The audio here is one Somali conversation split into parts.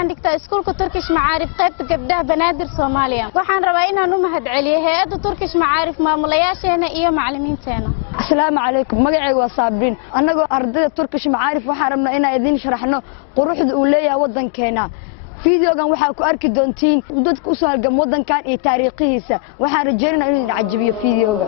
waxaan dhigtaa iskuulka Turkish Macaarif qaybta gabdhaha banaadir Soomaaliya waxaan rabaa inaan u mahadceliyo hay'adda Turkish Macaarif maamulayaasheena iyo macallimiinteena Assalaamu calaykum magacaygu waa Saabrin anagoo ardayda Turkish Macaarif waxaan rabnaa inaan idin sharaxno quruxda uu leeyahay wadankeena fiidiyogan waxaa ku arki doontiin dadka u soo halgam wadankan iyo taariikhiisa waxaan rajaynaynaa inuu idin cajibiyo fiidiyoga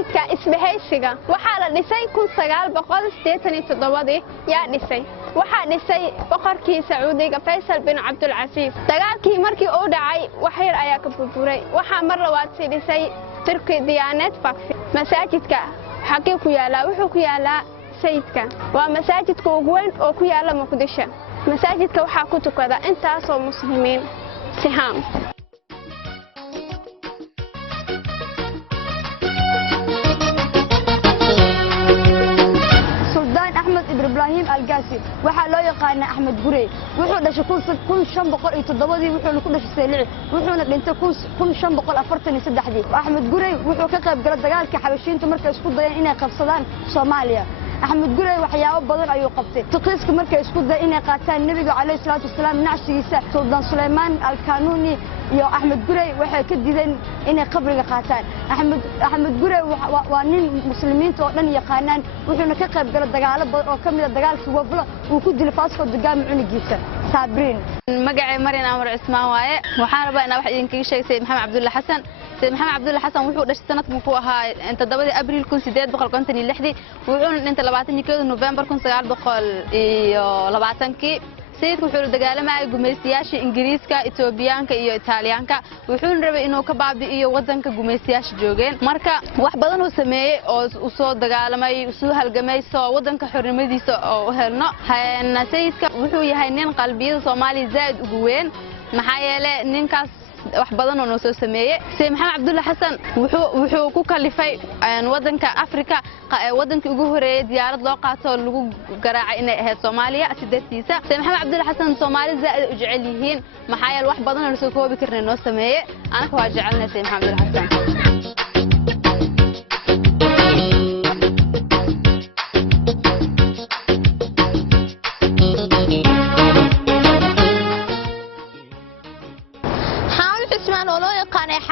masaajidka isbahaysiga waxaa la dhisay 1987 yaa dhisay waxaa dhisay boqorkii Sacuudiga Faisal bin Abdul Aziz dagaalkii markii uu dhacay wax yar ayaa ka burburay waxaa mar labaad si dhisay Turki Diyaanad Vakfi masaajidka xaqii ku yaala wuxuu ku yaalaa sayidka waa masaajidka ugu weyn oo ku yaala Muqdisho masaajidka waxaa ku tukada intaas oo muslimiin siham إبراهيم القاسي وحلو يقانا أحمد قري وحنا شكون كل شن بقول يتضبطي وحنا كل شيء سليع وحنا أنت كل شن بقول أفرتني سد حديد أحمد قري وحنا كقب قرد دجال كحبشين تمركز كود إنا قبصدان صوماليا أحمد قري وحياه بدر أيو قبتي تقيس كمركز كود إنا قاتل النبي عليه الصلاة والسلام نعشي سلطان سليمان القانوني يا أحمد قري وحنا كديدن إنا قبر قاتل أحمد قري وانين مسلمين تودن يقانان وحنا كقب قرد دجال كمل الدجال في وبلا وكود الفاسكو الدجال عنقيسة صابرين مجاعي مريم أمر عثمان واي وحاربة أنا واحد يمكن شيء سيد محمد عبد الله حسن سيد محمد عبد الله حسن وحول سنة مفوها أنت دبدي أبريل كون سداد بقول كنتني لحدي وحول أنت لبعتني كده نوفمبر كون سجال بقول لبعتنكي سيد وحول الدجال معي جميسياش إنجليزكا إثيوبيانكا إيو إيطاليانكا وحول ربي إنه كباب إيو وزنكا جميسياش جوجين مركا واحد بدن وسميه أو صوت دجال معي وسوه الجميس أو وزنكا حرمدي أو هرنا هن سيدك وحول يهينين قلبي صومالي زائد وجوين محايلة ننكاس wax badan oo soo sameeyay Sheikh Maxamed Abdullah Xasan wuxuu ku kalifay wadanka Afrika wadanka ugu horeeyay diyaarad loo qaato lagu garaacay inay ahayd Soomaaliya sideetiisa Sheikh Maxamed Abdullah Xasan Soomaali zaad u jecel yihiin maxaa yeelay wax badan oo soo koobi karnay noo sameeyay anaga waa jecelnahay Sheikh Maxamed Abdullah Xasan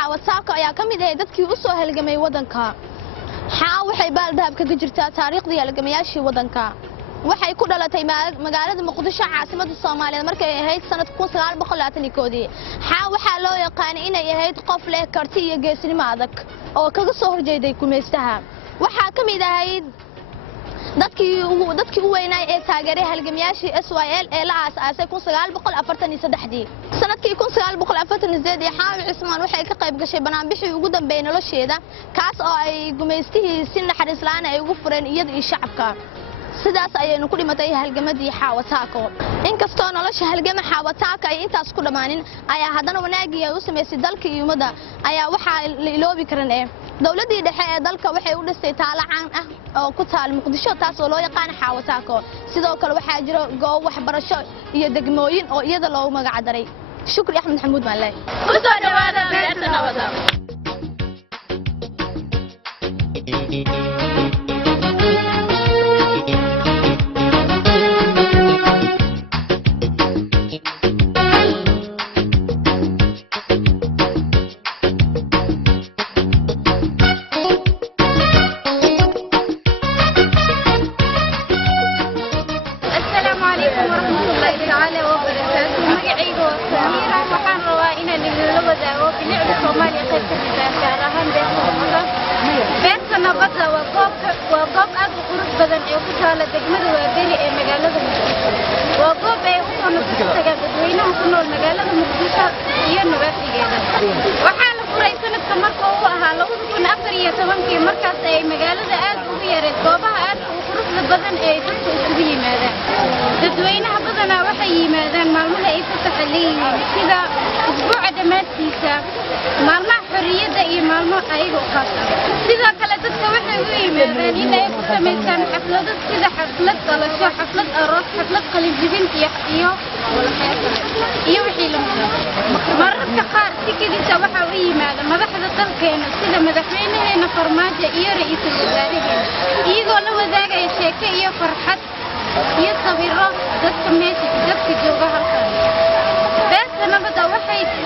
حاوساك يا كم إذا دتك وصوا هالجمي ودنكا حاو حيبال ذهب كجرتا تاريخ ذي هالجمياشي ودنكا waxay ku dhalatay magaalada Muqdisho caasimada Soomaaliya markay ahayd sanad 1930 waxa loo yaqaan inay ahayd qof leh karti iyo geesinimo adag oo kaga soo horjeeday kumeystaha waxa kamid ahayd dadkii u weynaa ee taageeray halgamayaashii SYL ee la aasaasay 1943 sanadkii 1948 Xaawil Cismaan waxay ka qayb gashay banaanbixii ugu dambeeyay nolosheeda kaas oo ay gumeystihii si naxariis la'aan ay ugu fureen iyada iyo shacabka sidaas ayaynu ku dhimatay halgamadii Xaawataako inkastoo nolosha halgama Xaawataaka ay intaas ku dhamaanin ayaa haddana wanaagii ay u sameysay dalka iyo ummadda ayaa waxa la iloobi karan dawladii dhexe ee dalka waxay u dhistay taalo caan ah oo ku taal Muqdisho taas oo loo yaqaan Xaawataako sidoo kale waxaa jira goob waxbarasho iyo degmooyin oo iyada loo magac daray Shukri Axmed Xamuud Maallay ku soo dhawaada beerta nabadda waxaa la furay sanadka marka uu ahaa 2014 markaas ay magaalada aad ugu yareed goobaha aad u quruxda badan ee dadku isugu yimaadaan dadweynaha badanaa waxay yimaadaan maalmaha ay fasaxa leeyihiin sida usbuuca dhamaadkiisa maalmaha xorriyadda iyo maalmo ayaga u qaata sidoo kale dadka waxay u yimaadaan inay ku samaystaan xaflado sida xaflad dhalasho xaflad aroos xaflad qalinjibin iyo wixii la mid mararka qaar tikidisa waxa u yimaada madaxda dalkeena sida madaxweynaheena farmaajo iyo ra'iisul wasaaraheena iyagoo la wadaagaya sheeko iyo farxad iyo sawirro dadka jooga halkan beerta nabadda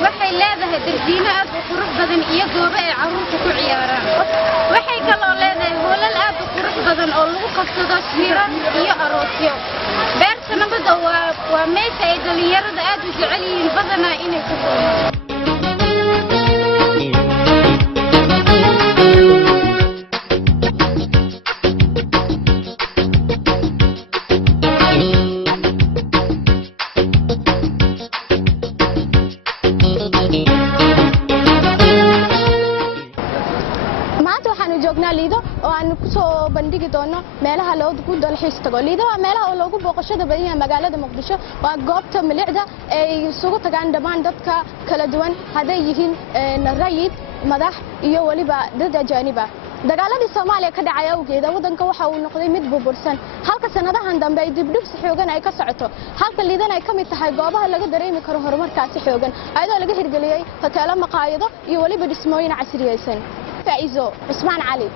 waxay leedahay darjiino aad u qurux badan iyo goobo ay carruurtu ku ciyaaraan waxay kaloo leedahay hoolal aad u qurux badan oo lagu qabsado shirar iyo aroosyo beerta nabadda waa meesha ay dhalinyarada aad u jecel yihiin badanaa inay ku kulmaan liido oo aan ku soo bandhigi doono meelaha loogu dalxiis tago liido waa meelaha loogu booqashada badan yahay magaalada Muqdisho waa goobta milicda ay isugu tagaan dhammaan dadka kala duwan haday yihiin rayid madax iyo waliba dad ajaanib ah dagaaladii Soomaaliya ka dhacay awgeeda wadanka waxa uu noqday mid burbursan halka sanadahan dambe ay dibdhig xoogan ay ka socoto halka liidana ay kamid tahay goobaha laga dareemi karo horumarkaasi xoogan ayadoo laga hirgeliyay hoteelo maqaayado iyo waliba dhismooyin casriyaysan Faizo Usman Ali